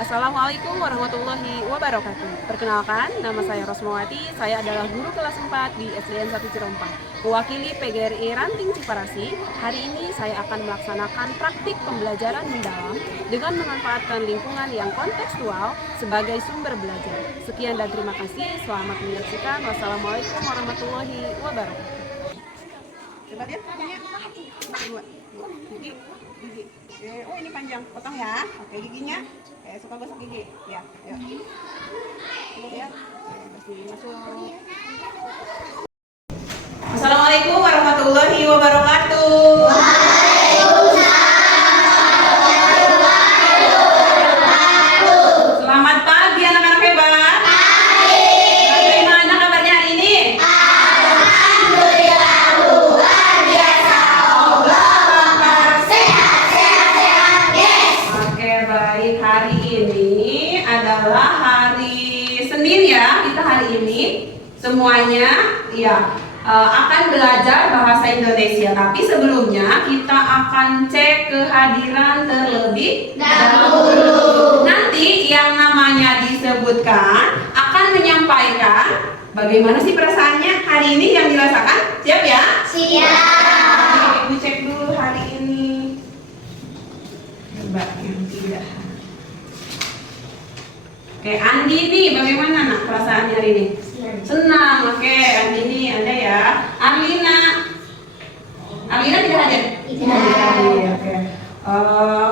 Assalamualaikum warahmatullahi wabarakatuh. Perkenalkan, nama saya Rosmawati. Saya adalah guru kelas 4 di SDN 1 Cirompa. Mewakili PGRI Ranting Ciparasi, hari ini saya akan melaksanakan praktik pembelajaran mendalam dengan memanfaatkan lingkungan yang kontekstual sebagai sumber belajar. Sekian dan terima kasih. Selamat menyaksikan. Wassalamualaikum warahmatullahi wabarakatuh. Coba lihat kakinya. Gigi. Oh, ini panjang. Potong ya. Oke, giginya. Suka gosok gigi ya, yuk. Ya, masuk. Assalamualaikum warahmatullahi wabarakatuh. Selamat pagi anak-anak hebat. Bagaimana kabarnya hari ini? Alhamdulillah luar biasa. Allah Akbar. Sehat, yes. Oke, baik. Hari ini adalah hari Senin ya. Kita hari ini semuanya ya akan belajar bahasa Indonesia. Tapi sebelumnya kita akan cek kehadiran terlebih dahulu. Nanti yang namanya disebutkan akan menyampaikan bagaimana sih perasaannya hari ini yang dirasakan. Siap ya? Siap. Ibu cek dulu hari ini. Coba yang tidak. Oke, Andi nih bagaimana nak perasaannya hari ini? Senang. Oke, Andi nih ada ya. Arlina tidak hadir? Tidak. Oke.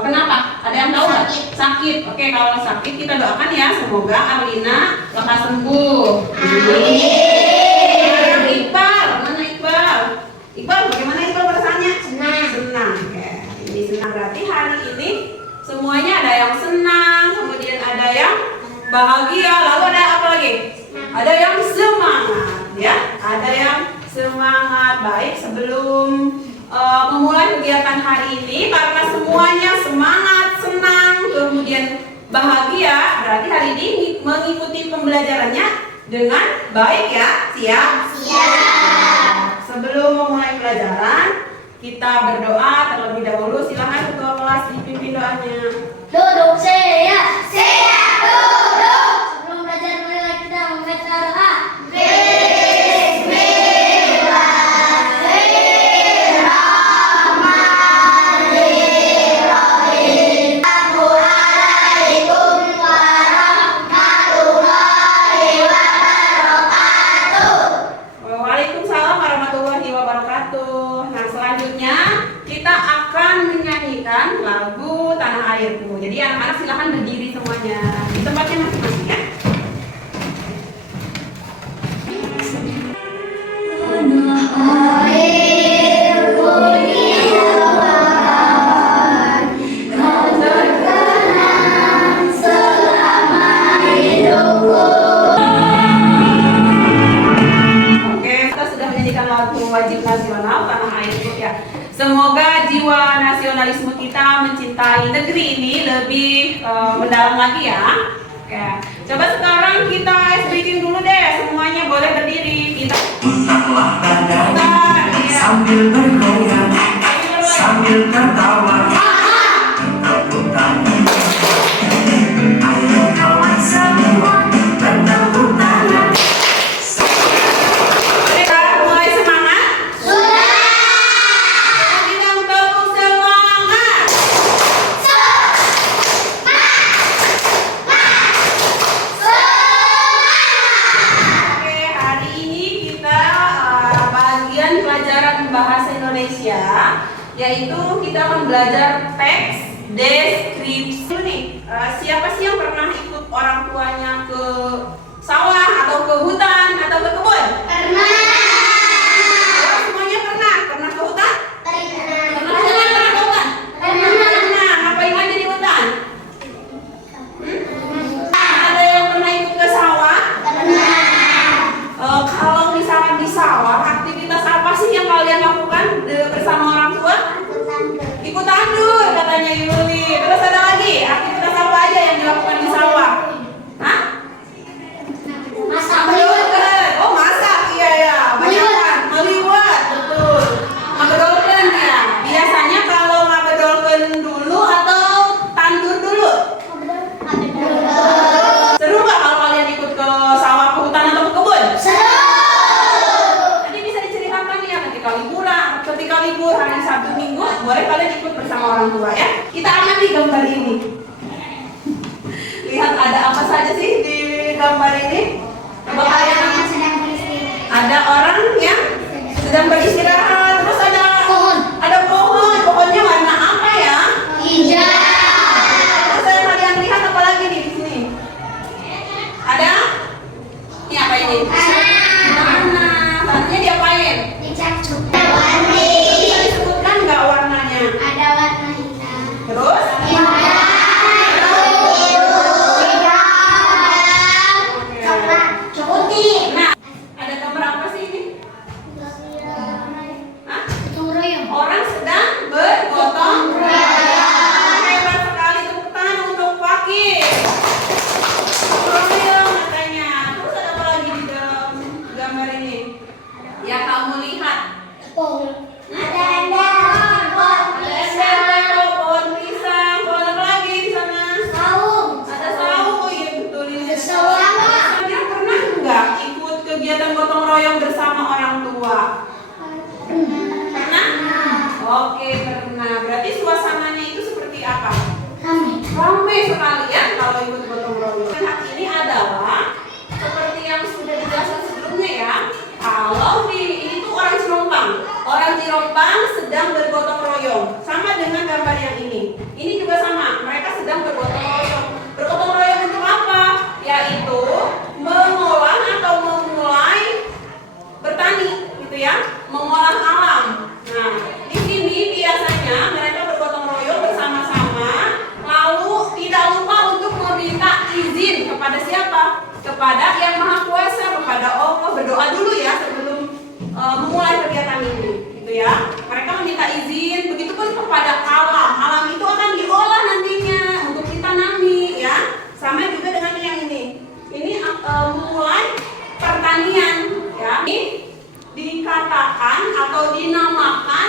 Kenapa? Ada yang tahu nggak? Sakit. Oke, kalau sakit kita doakan ya semoga Arlina lekas sembuh. Amin. Iqbal, mana Iqbal? Iqbal, bagaimana Iqbal perasaannya? Senang. Oke, ini senang berarti hari ini semuanya ada yang senang, kemudian ada yang bahagia, lalu ada apa lagi? Ada yang semangat, ya. Ada yang semangat. Baik, sebelum memulai kegiatan hari ini, karena semuanya semangat, senang, kemudian bahagia, berarti hari ini mengikuti pembelajarannya dengan baik ya. Siap? Siap. Sebelum memulai pelajaran, kita berdoa terlebih dahulu. Silakan ketua kelas dipimpin doanya. Duduk siap. Siap duduk. Sebelum belajar mulai kita membaca doa. Bismillahirrahmanirrahim. Assalamualaikum warahmatullahi wabarakatuh. Waalaikumsalam warahmatullahi wabarakatuh. Nah, selanjutnya kita akan menyanyikan lagu Tanah Airku. Jadi anak-anak silahkan berdiri semuanya di tempatnya masing-masing ya. Airku indah, kau terkenang selama hidupku. Oke, kita sudah menyanyikan lagu wajib nasional Tanah Airku ya. Semoga jiwa nasionalisme kita mencintai negeri ini lebih mendalam lagi ya. Oke, coba sekarang kita ice breaking dulu deh. Semuanya boleh berdiri. Kita Putarlah dada iya. sambil bergoyang, sambil tertawa. Tepuk tangan. Ayo kawan semua bertepuk tangan. Kita mulai semangat. Sudah. Kita tepuk semangat. Oke, hari ini kita bagian pelajaran bahasa Indonesia, yaitu kita akan belajar teks deskripsi. Dulu nih, siapa sih yang pernah ikut orang tuanya ke sawah atau ke hutan atau ke kebun? Pernah. Oh, semuanya pernah ke hutan? Pernah semuanya pernah ke hutan? Pernah. Pernah. Ngapain aja di hutan? Ada yang pernah ikut ke sawah? Kalau misalkan di sawah, aktivitas apa sih yang kalian lakukan bersama orang tua? Ikut tandur katanya Yuli. Terus ada lagi, aktivitas apa aja yang dilakukan di sawah? Hah? Masak. Oh, masak, iya ya. orang tua ya. Kita amati gambar ini. Lihat ada apa saja sih di gambar ini? Coba kalian sedang beristirahat. ada orang yang sedang beristirahat. Terus ada Pohon. pohon. Pohonnya warna apa ya? Hijau. Terus yang kalian lihat apa lagi nih di sini? Ada? Ini apa ini? Tanah. Tanahnya diapain? Dicacuk. Warni. Bisa disebutkan nggak warnanya? Ada warna hitam. Terus? Putih. Nah, ada gambar apa sih ini? Hah? Orang sedang bergotong royong. Hebat sekali, tepuk tangan untuk Fakir. Royong katanya. Terus ada apa lagi di dalam gambar ini? Ya kamu lihat. Ada ember, pohon pisang, pohon apa lagi di sana? Ada saung. Oh iya betul ini. Ada saung. Kalian pernah nggak ikut kegiatan gotong royong bersama orang tua? Pernah? Oke, pernah. Berarti suasananya itu seperti apa? Ramai sekali ya kalau ikut gotong royong. Lihat ini adalah seperti yang sudah dijelaskan sebelumnya ya. Kalau ini tuh orang Cirompang. Orang Cirompang sedang bergotong royong. Sama dengan gambar yang ini. Ini juga sama. Mereka sedang bergotong royong. Bergotong royong untuk apa? Yaitu mengolah atau memulai bertani, gitu ya. Mengolah alam. Nah, di sini biasanya mereka bergotong royong bersama-sama. Lalu tidak lupa untuk meminta izin kepada siapa? Kepada Yang Maha Kuasa, kepada Allah. Berdoa dulu ya sebelum memulai kegiatan ini, gitu ya. Mereka meminta izin, begitupun kepada alam. Alam itu akan diolah nantinya untuk ditanami, ya. Sama juga dengan yang ini. Ini memulai pertanian, ya. Ini dikatakan atau dinamakan,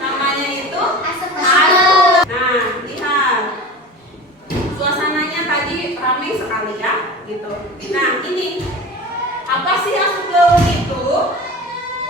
namanya itu Asap. Nah, lihat. Suasananya tadi ramai sekali ya, gitu. Nah, ini apa sih asup leuweung itu?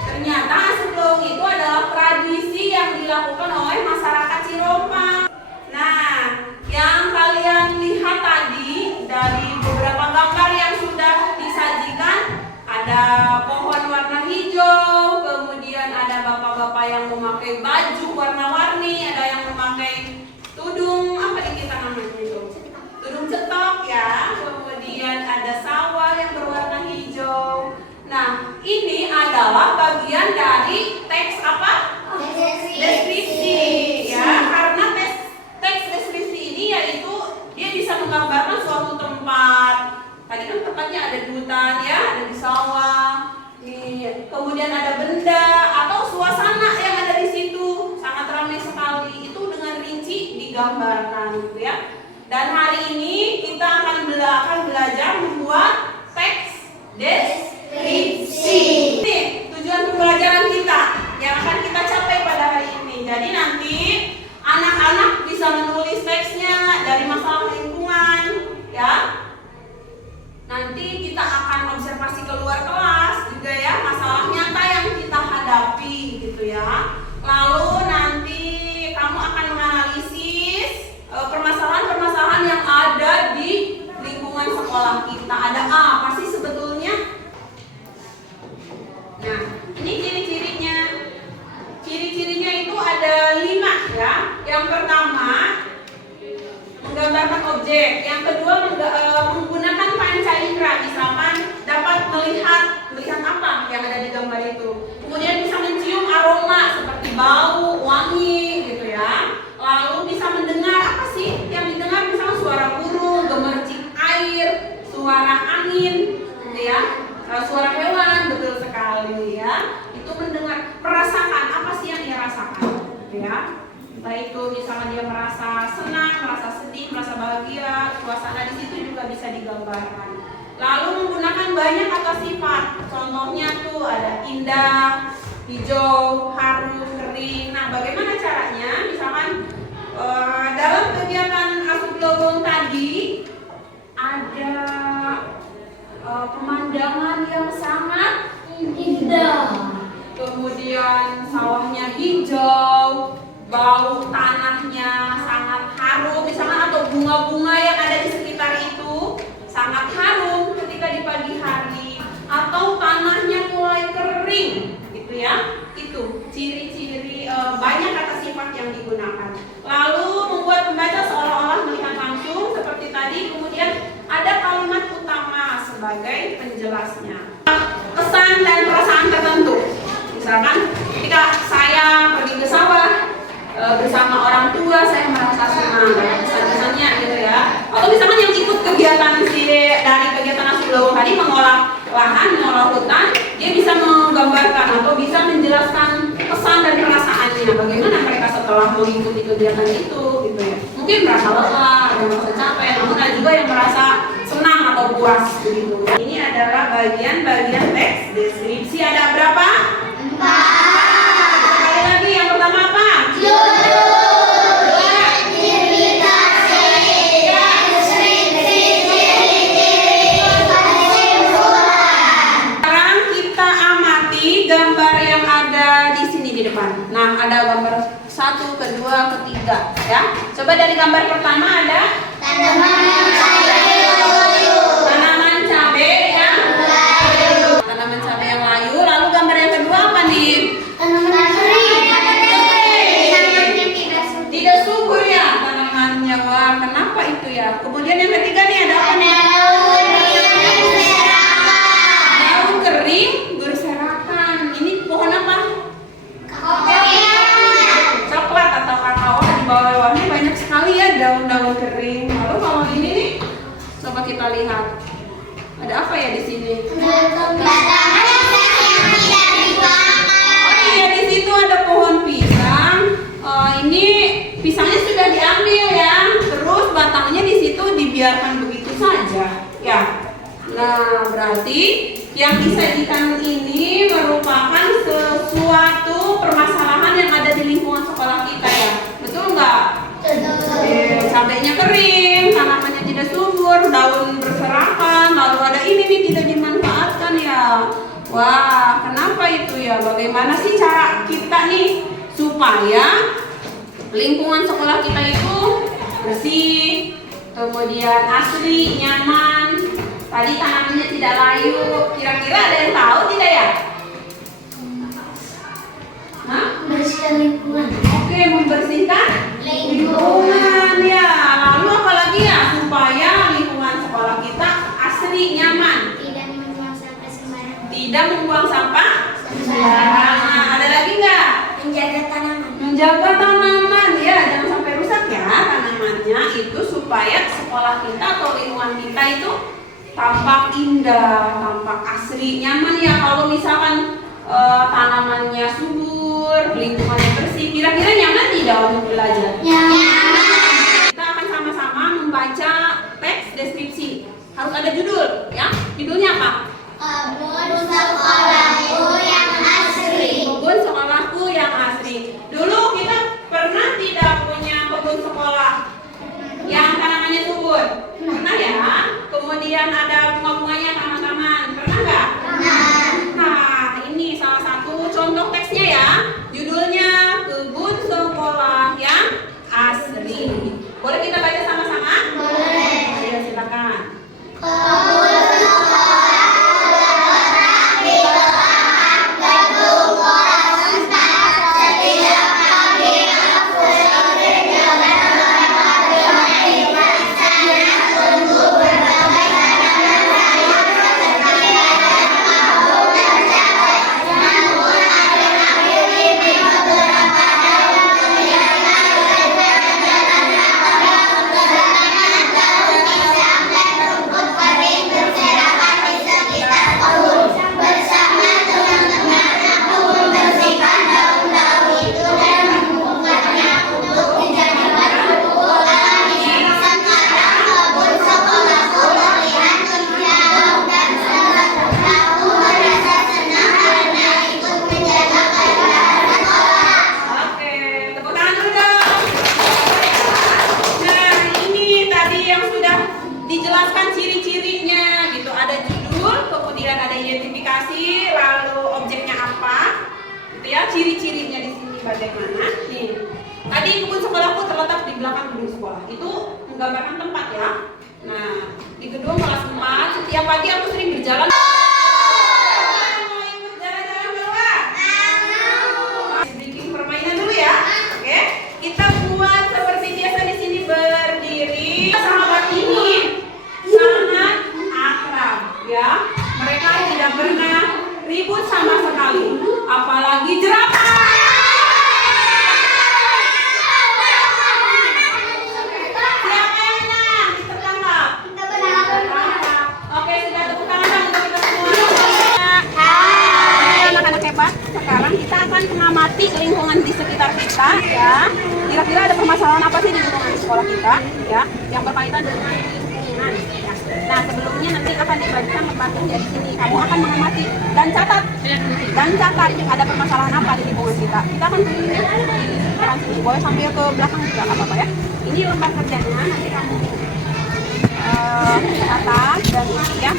Ternyata asup leuweung itu adalah tradisi yang dilakukan oleh masyarakat Cirompang. Nah, yang kalian lihat tadi dari beberapa gambar yang sudah disajikan, ada pohon warna hijau, kemudian ada bapak-bapak yang memakai baju warna-warni, ada yang memakai tudung apa di kita namanya itu? Tudung cetok ya. Kemudian ada sawah yang berwarna hijau. Nah, ini adalah bagian dari teks apa? Deskripsi ya. Karena teks deskripsi ini yaitu dia bisa menggambarkan suatu tempat. Tadi kan tempatnya ada di hutan ya, ada di sawah. Kemudian ada benda atau suasana yang ada di situ sangat ramai sekali. Itu dengan rinci digambarkan gitu ya. Dan hari ini kita akan belajar membuat teks deskripsi. Ini tujuan pembelajaran kita yang akan kita capai pada hari ini. Jadi nanti anak-anak bisa menulis teksnya dari masalah lingkungan, ya. Nanti kita akan observasi keluar kelas juga ya, masalah nyata yang kita hadapi gitu ya. Lalu nanti kamu akan menganalisis permasalahan-permasalahan yang ada di lingkungan sekolah kita. Ada apa sih sebetulnya? Nah, ini ciri-cirinya. Ciri-cirinya itu ada 5 ya. Yang pertama menggambarkan objek. Yang kedua menggunakan panca indera, misalkan dapat melihat apa yang ada di gambar itu. Kemudian bisa mencium aroma seperti bau, wangi gitu ya. Lalu bisa mendengar apa sih yang didengar, misalnya suara burung, gemercik air, suara angin gitu ya. Suara hewan, betul sekali ya. Itu mendengar, merasakan apa sih yang dia rasakan gitu ya. Entah itu misalnya dia merasa senang, merasa sedih, merasa bahagia, suasana di situ juga bisa digambarkan. Lalu menggunakan banyak kata sifat. Contohnya tuh ada indah, hijau, harum, kering. Nah, bagaimana caranya? Misalkan dalam kegiatan asup leuweung tadi ada pemandangan yang sangat indah. Kemudian sawahnya hijau, bau tanahnya bunga-bunga yang ada di sekitar itu sangat harum ketika di pagi hari, atau tanahnya mulai kering, gitu ya. Itu ciri-ciri banyak kata sifat yang digunakan. Lalu membuat pembaca seolah-olah melihat langsung seperti tadi. Kemudian ada kalimat utama sebagai penjelasnya. Kesan dan perasaan tertentu. Misalkan ketika saya pergi ke sawah bersama orang tua, saya merasa senang, kesan-kesannya gitu ya. Atau misalkan yang ikut kegiatan dari kegiatan Nasi Lawang tadi, mengolah lahan, mengolah hutan, dia bisa menggambarkan atau bisa menjelaskan kesan dan perasaannya, bagaimana mereka setelah mengikuti kegiatan itu, gitu ya. Mungkin merasa lelah, ada yang merasa capek, namun ada juga yang merasa senang atau puas, begitu. Ini adalah bagian-bagian teks deskripsi. Ada berapa? 4. Sekali lagi, yang pertama apa? Sekarang kita amati gambar yang ada di sini di depan. Nah, ada gambar 1, kedua, ketiga, ya. Coba dari gambar pertama ada tanaman cabai ya. Tanaman cabai yang layu. Lalu gambar yang kedua apa nih? Tidak subur ya tanamannya. Wah, kenapa itu ya? Kemudian yang ketiga nih ada apa nih? Daun kering berserakan. Ini pohon apa? Coklat atau kakao. Di bawah-bawahnya banyak sekali ya daun-daun kering. Lalu kalau ini nih, coba kita lihat. Ada apa ya di sini? Oh iya, di situ ada pohon pisang. Ini pisangnya sudah diambil ya. Terus batangnya di situ dibiarkan begitu saja. Ya. Nah, berarti yang disajikan ini merupakan sesuatu permasalahan yang ada di lingkungan sekolah kita ya. Betul nggak? Cabainya kering, tanamannya tidak subur, daun berserakan, lalu ada ini nih tidak dimanfaatkan ya. Wah, kenapa itu ya? Bagaimana sih cara kita nih supaya lingkungan sekolah kita itu bersih, kemudian asri, nyaman, tadi tanamannya tidak layu. Kira-kira ada yang tahu tidak ya? Hah? Membersihkan lingkungan. Oke, membersihkan lingkungan ya. Lalu apa lagi ya supaya lingkungan sekolah kita asri, nyaman? Tidak membuang sampah sembarangan. Tidak membuang sampah sembarangan. Ada lagi nggak? Menjaga tanaman. Menjaga tanaman ya, jangan sampai rusak ya tanamannya, itu supaya sekolah kita atau lingkungan kita itu tampak indah, tampak asri, nyaman ya. Kalau misalkan tanamannya subur, lingkungannya bersih, kira-kira nyaman tidak untuk belajar? Nyaman. Kita akan sama-sama membaca teks deskripsi. Harus ada judul ya. Judulnya apa? Kebun sekolahku yang asri. Kebun sekolahku yang asri. Dulu kita pernah tidak punya kebun sekolah yang tanamannya subur? Pernah ya? Kemudian ada bunga-bunganya, taman-taman. Pernah nggak? Pernah. Nah, ini salah satu contoh teksnya ya. Judulnya Kebun Sekolah yang Asri. Boleh kita baca sama-sama? Boleh. Ayo silakan. Kebun sekolah terletak di lapangan gedung Polrestabes setiap pagi aku sering jalan melewati rumah di sana tumbuh berbagai tanaman sayur seperti ayam kampung dan cabai. Namun akhir-akhir ini beberapa daun kelihatan lebat karena kedatangan daun pisang dan rumput kering berserakan di sekitar kebun. Bersama teman-teman aku membersihkan daun-daun itu dan mengumpulkannya untuk dijadikan pupuk alami. Sekarang kebun sekolahku terlihat hijau dan segar. Aku merasa senang karena ikut menjaga keindahan sekolah. Oke, tepuk tangan dulu dong. Nah, ini tadi yang sudah dijelaskan ciri-cirinya gitu. Ada judul, kemudian ada identifikasi, lalu objeknya apa, gitu ya. Ciri-cirinya di sini bagaimana? Nih, tadi kebun sekolahku terletak di belakang gedung sekolah. Itu menggambarkan tempat ya. Nah, di gedung kelas 4 setiap pagi aku sering berjalan. Mau ikut jalan-jalan keluar? Bikin permainan dulu ya. Oke, kita buat seperti biasa di sini berdiri. Sahabat ini sangat akrab ya. Mereka tidak pernah ribut sama sekali, apalagi jerapah. Siapa yang menang? Tertangkap. Oke, sudah tepuk tangan untuk kita semua. Hai anak-anak hebat. Sekarang kita akan mengamati lingkungan di sekitar kita ya. Kira-kira ada permasalahan apa sih di lingkungan sekolah kita ya, yang berkaitan dengan lingkungan ya. Nah, sebelumnya nanti akan dibagikan lembaga di sini. Kamu akan mengamati dan catat ada permasalahan apa di lingkungan kita. Kita akan keliling ya di sekitaran sini. Boleh sambil ke belakang juga nggak apa-apa ya. Ini lembar kerjanya, nanti kamu catat dan isi ya.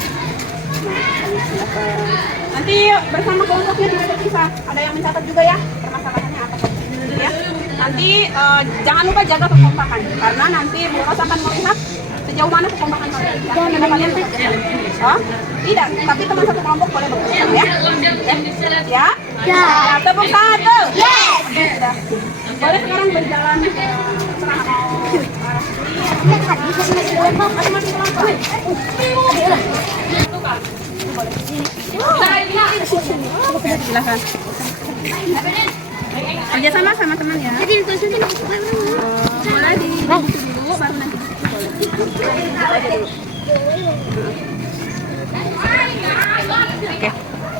Nanti bersama kelompoknya juga bisa. Ada yang mencatat juga ya permasalahannya apa ya. Nanti jangan lupa jaga kekompakan karena nanti Bu Ros akan melihat sejauh mana kekompakan kalian. Karena kalian bekerja. Oh, tidak, tapi teman satu kelompok boleh bekerja ya. Ya. Ya. Tepuk tangan tuh. Sudah. Boleh sekarang berjalan ke arah silakan. Kerja sama teman ya. Mulai di dulu baru nanti. Oke.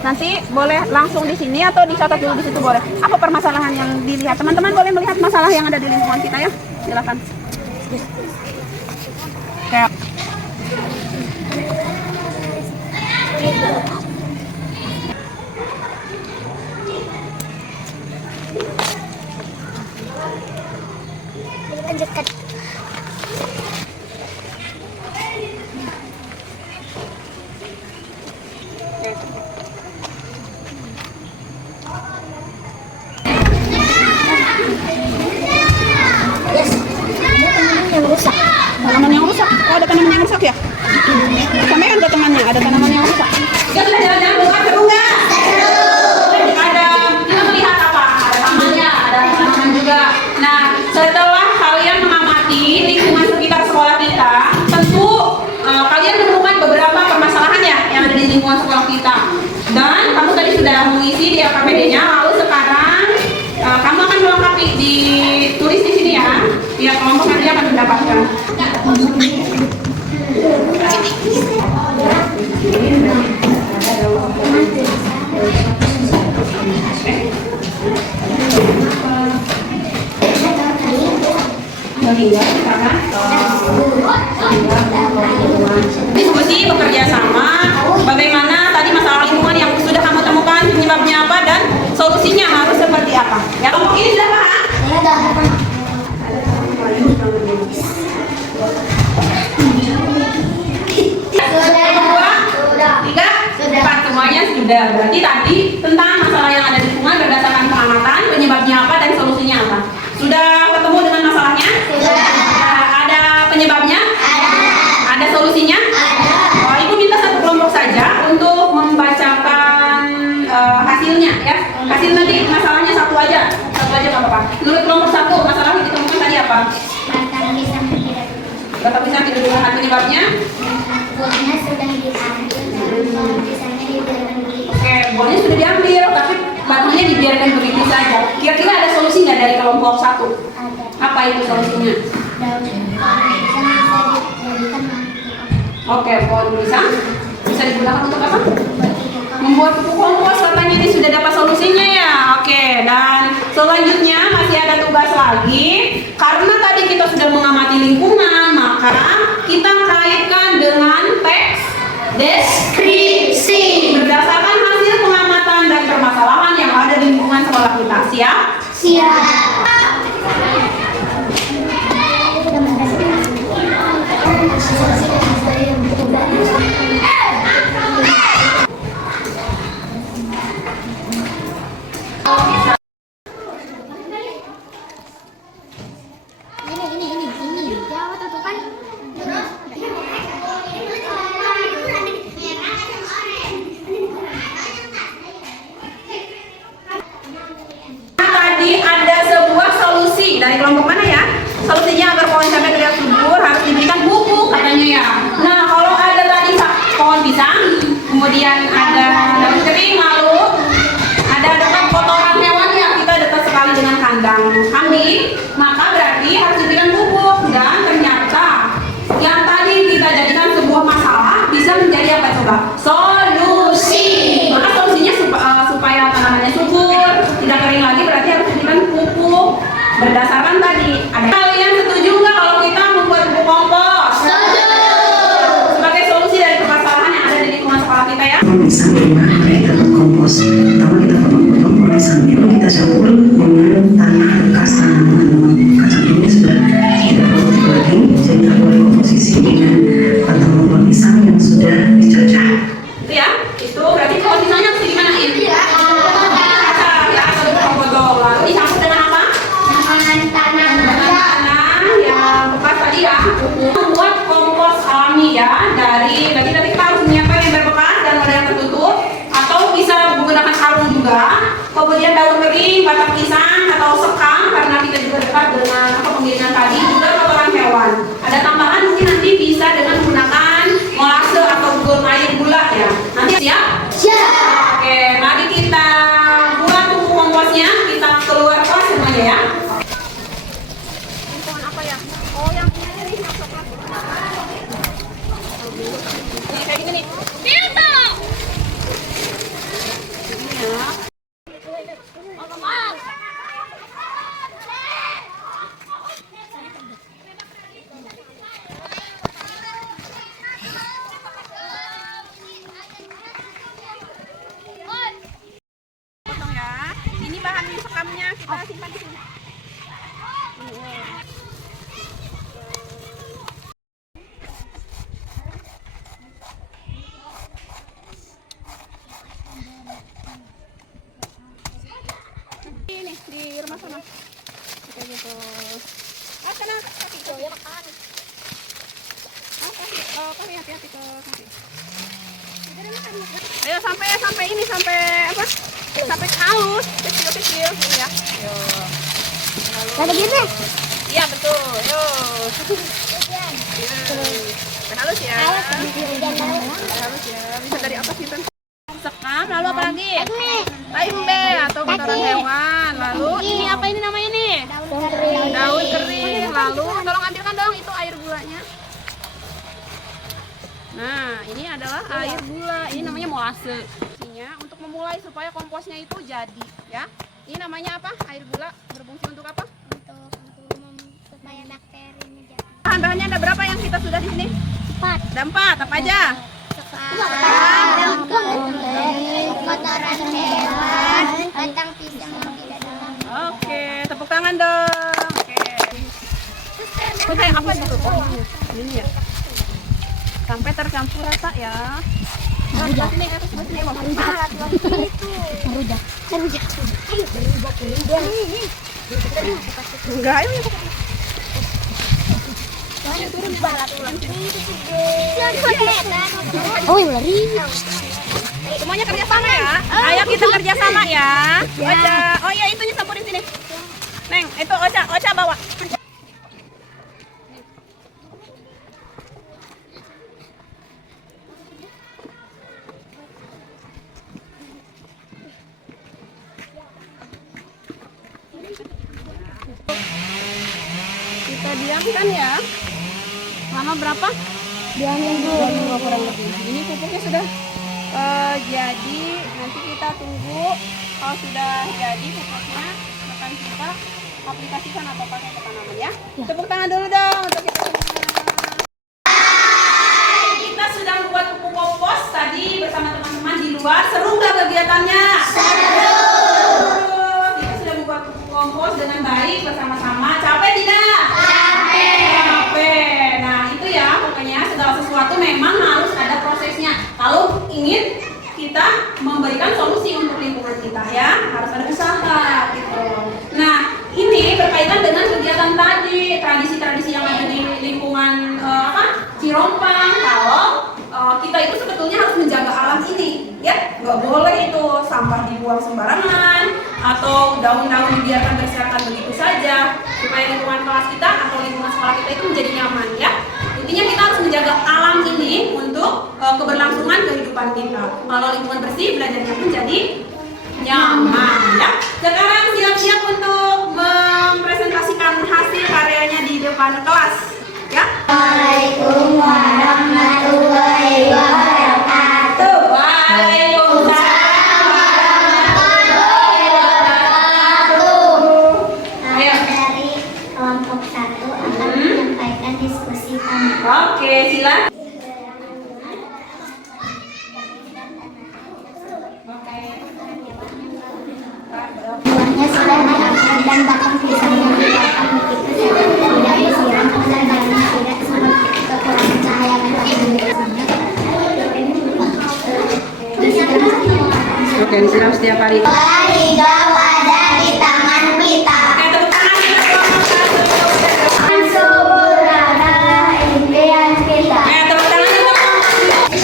Nanti boleh langsung di sini atau dicatat dulu di situ boleh. Apa permasalahan yang dilihat? Teman-teman boleh melihat masalah yang ada di lingkungan kita ya. Silakan. Oke. Lanjutkan. Tanaman yang rusak. Oh, ada tanaman yang rusak ya? Sampaikan ke temannya, ada tanaman yang rusak. Kita sudah jalan-jalan bukan seru nggak? Ada. Kita melihat apa? Ada tamannya, ada tanaman juga. Nah, setelah kalian mengamati lingkungan sekitar sekolah kita, tentu kalian menemukan beberapa permasalahan ya yang ada di lingkungan sekolah kita. Dan kamu tadi sudah mengisi di LKPD-nya, lalu sekarang kamu akan melengkapi, ditulis di sini ya. Biar kelompok nanti akan mendapatkan. Diskusi bekerja sama. Bagaimana tadi masalah lingkungan yang sudah kamu temukan, penyebabnya apa dan solusinya harus seperti apa? Ya, kelompok ini sudah paham? Semuanya sudah. Berarti tadi tentang masalah yang ada di lingkungan berdasarkan pengamatan, penyebabnya apa dan solusinya apa. Sudah ketemu dengan masalahnya? Sudah. Ada penyebabnya? Ada solusinya? Oh, Ibu minta satu kelompok saja untuk membacakan hasilnya ya. Hasil nanti masalahnya satu aja nggak apa-apa. Menurut kelompok satu masalah yang ditemukan tadi apa? Batang pisang tidak digunakan, penyebabnya? Buahnya sudah diambil, pisangnya dibiarkan begitu. Oke, buahnya sudah diambil, tapi batangnya dibiarkan begitu saja. Kira-kira ada solusi nggak dari kelompok satu? Ada. Apa itu solusinya? Daun pisang bisa dijadikan Oke, pohon pisang bisa digunakan untuk apa? Membuat pupuk kompos. Katanya ini sudah dapat solusinya ya. Oke, dan selanjutnya masih ada tugas lagi. Karena tadi kita sudah mengamati lingkungan, maka kita kaitkan dengan teks deskripsi berdasarkan hasil pengamatan dan permasalahan yang ada di lingkungan sekolah kita. Siap? Siap. Ini. Jawab tentukan. coba? Solusi. Maka solusinya supaya tanamannya subur, tidak kering lagi, berarti harus diberikan pupuk berdasarkan tadi. Ada kalian setuju nggak kalau kita membuat pupuk kompos? Setuju. Sebagai solusi dari permasalahan yang ada di lingkungan sekolah kita ya. Bisa bagaimana kita kompos? Pertama kita potong-potong lalu kita campur dengan tanah bekas tanaman kacang ini sudah tidak perlu lagi, jadi kita boleh komposisi dengan potong pisang yang sudah dicacah. Itu ya, itu berarti kalau misalnya harus dimanain? Ya, kalau potong-potong lalu dicampur dengan apa? Dengan tanah. Tanah yang bekas tadi ya. Membuat kompos alami ya dari tadi kita harus menyiapkan yang berbekas dan ada yang tertutup atau bisa menggunakan karung juga. Kemudian daun kering, batang pisang atau sekam karena kita juga dekat dengan penggilingan tadi, juga kotoran hewan. Ada tambahan mungkin nanti bisa dengan menggunakan molase atau air gula ya. Nanti siap? Siap. Oke, mari kita buat pupuk komposnya. Kita keluar kelas semuanya ya. Pohon apa ya? Oh, yang ini nih, yang coklat. Nih, kayak gini nih. Pintu. Ini ya. Potong ya. Ini bahan sekamnya kita simpan di sini. Ini di rumah sana. Kayak gitu. Sana kaki tuh ya makan. Kaki hati-hati ke kaki. Ayo sampai ini sampai apa? Sampai halus, kecil-kecil ini ya. Yo. Ada gini. Iya betul. Yo. Sampai halus ya. Halus ya. Bisa dari atas gitu. Sekam, lalu apa lagi? Taimbe atau kotoran hewan. Lalu ini apa ini namanya nih? Daun kering. Lalu tolong ambilkan dong itu air gulanya. Nah, ini adalah air gula. Ini namanya molase. Untuk memulai supaya komposnya itu jadi, ya. Ini namanya apa? Air gula berfungsi untuk apa? Supaya bakterinya jadi. Bahan-bahannya ada berapa yang kita sudah di sini? 4. Ada 4. Apa aja? Sekarang kotoran hewan, batang pisang yang tidak dalam. Oke, tepuk tangan dong. Oke. Oke, apa itu? Ini ya. Sampai tercampur rata ya. Sini, sini, enggak, ayo. Oh, lari. Semuanya kerja sama ya. Ayo kita kerja sama ya. Ocha. Oh iya, itunya campurin sini. Neng, itu Ocha bawa. Kita diamkan ya. Lama berapa? 2 minggu. Kurang lebih. Ini pupuknya sudah jadi. Nanti kita tunggu kalau sudah jadi pupuknya akan kita aplikasikan atau pakai ke tanaman ya. Tepuk tangan dulu dong untuk kita semua. Kita sudah membuat pupuk kompos tadi bersama teman-teman di luar. Seru nggak kegiatannya? Seru. Kita sudah membuat pupuk kompos dengan baik bersama-sama. Capek tidak? Capek. Nah itu ya pokoknya segala sesuatu memang harus ada prosesnya. Kalau ingin kita memberikan solusi untuk lingkungan kita ya harus ada usaha gitu. Nah ini berkaitan dengan kegiatan tadi, tradisi-tradisi yang ada di lingkungan Cirompang. Kalau kita itu sebetulnya harus menjaga alam ini ya, nggak boleh itu sampah dibuang sembarangan atau daun-daun dibiarkan berserakan begitu saja, supaya lingkungan kelas kita atau lingkungan sekolah kita itu menjadi nyaman ya. Intinya kita harus menjaga alam ini untuk keberlangsungan kehidupan kita. Kalau lingkungan bersih, belajarnya pun jadi nyaman ya. Sekarang siap-siap untuk mempresentasikan hasil karyanya di depan kelas ya. Assalamualaikum warahmatullahi wabarakatuh. Oke, silakan. Buahnya sudah diangkat dan batang pisangnya dipotong begitu saja, tidak disiram dan dalamnya tidak seperti kekurangan cahaya matahari. Oke, disiram setiap hari. Bola hijau ada di tangan kita. Oke, tepuk tangan kita kelompok 1. Subur adalah impian kita. Oke, tepuk tangan kita.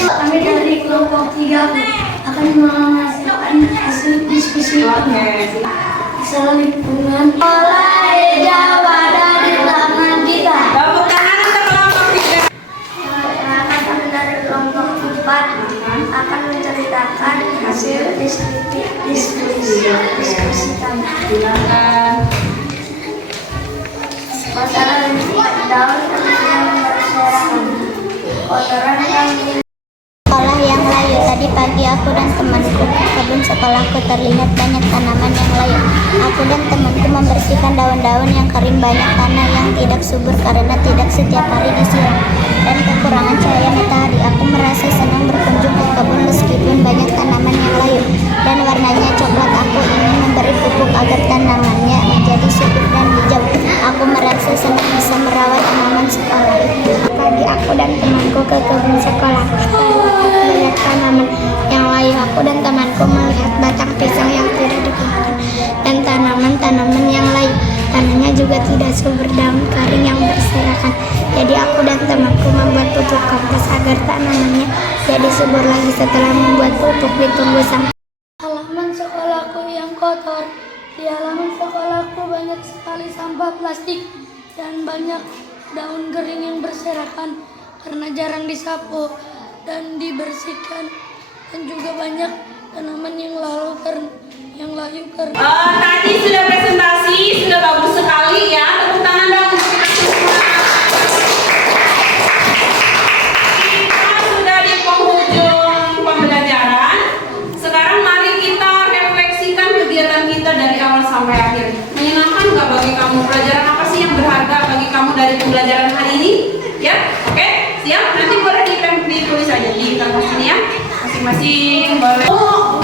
Kami dari kelompok 3 akan menghasilkan hasil diskusi Oke, soal lingkungan. Bola hijau ada di tangan kita. tepuk tangan untuk kelompok 3. Kami dari kelompok 4 akan menceritakan hasil diskusi kami. Silakan. Masalah daun yang berserakan, kotoran kambing. Sekolah yang layu. Tadi pagi aku dan temanku ke kebun sekolahku, terlihat banyak tanaman yang layu. Aku dan temanku membersihkan daun-daun yang kering, banyak tanah yang tidak subur karena tidak setiap hari disiram dan kekurangan cahaya matahari. Aku merasa senang berkunjung ke kebun meskipun banyak tanaman yang layu dan warnanya coklat. Aku ingin memberi pupuk agar tanamannya menjadi subur dan hijau. Aku merasa senang bisa merawat tanaman sekolah. Pagi aku dan temanku ke kebun sekolah. Banyak tanaman yang layu. Aku dan temanku melihat batang pisang yang tidak digunakan dan tanaman-tanaman yang layu. Tanahnya juga tidak subur, daun kering yang berserakan. Jadi aku dan temanku membuat pupuk kompos agar tanamannya jadi subur lagi. Setelah membuat pupuk, ditunggu sampai halaman sekolahku yang kotor. Di halaman sekolahku banyak sekali sampah plastik dan banyak daun kering yang berserakan karena jarang disapu dan dibersihkan, dan juga banyak tanaman yang layu karena Tadi sudah presentasi, sudah bagus sekali ya. Tepuk tangan dong untuk kita semua. Kita sudah di penghujung pembelajaran. Sekarang mari kita refleksikan kegiatan kita dari awal sampai akhir. Menyenangkan nggak bagi kamu? Pelajaran apa sih yang berharga bagi kamu dari pembelajaran hari ini? Ya, oke, siap. Nanti boleh ditulis aja di kertas ini ya. Masing-masing boleh.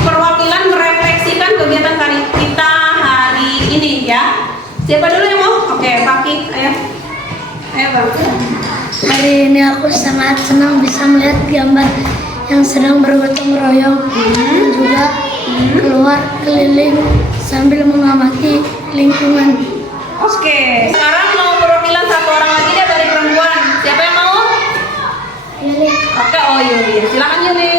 Perwakilan merefleksikan kegiatan kita hari ini ya. Siapa dulu yang mau? Oke, Paki, ayo. Ayo Bang. hari ini aku sangat senang bisa melihat gambar yang sedang bergotong royong dan juga keluar keliling sambil mengamati lingkungan. Oke, sekarang mau perwakilan satu orang lagi deh dari perempuan. Siapa yang mau? Oke, oh Yuli. Silakan Yuli.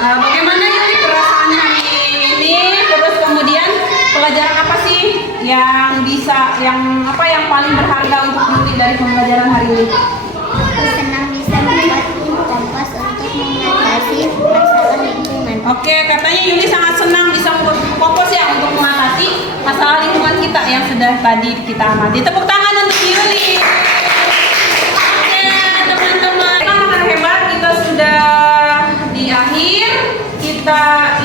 Bagaimana Yuli perasaannya hari ini? Terus kemudian pelajaran apa sih yang yang paling berharga untuk Yuli dari pembelajaran hari ini? Aku senang bisa membuat kompos untuk mengatasi masalah lingkungan. Oke, katanya Yuli sangat senang bisa membuat kompos ya untuk mengatasi masalah lingkungan kita yang sudah tadi kita amati. Tepuk tangan untuk Yuli. Oke, teman-teman, anak-anak hebat, kita sudah di akhir.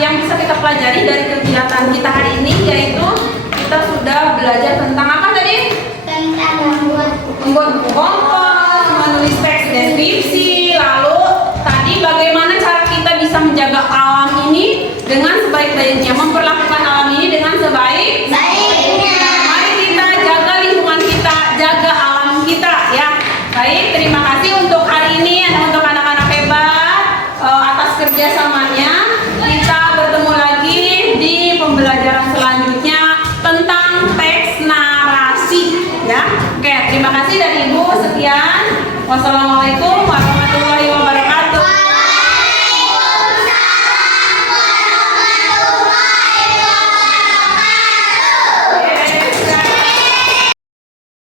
Yang bisa kita pelajari dari kegiatan kita hari ini yaitu kita sudah belajar tentang apa tadi? Tentang membuat Buku kompos, menulis teks deskripsi, lalu tadi bagaimana cara kita bisa menjaga alam ini dengan sebaik-baiknya, memperlakukan alam ini dengan baiknya. Mari kita jaga lingkungan kita, jaga alam kita ya. Baik, terima kasih untuk hari ini untuk anak-anak hebat atas kerjasamanya. Kita bertemu lagi di pembelajaran selanjutnya tentang teks narasi ya. Oke, terima kasih dari Ibu. Sekian. Wassalamualaikum warahmatullahi wabarakatuh.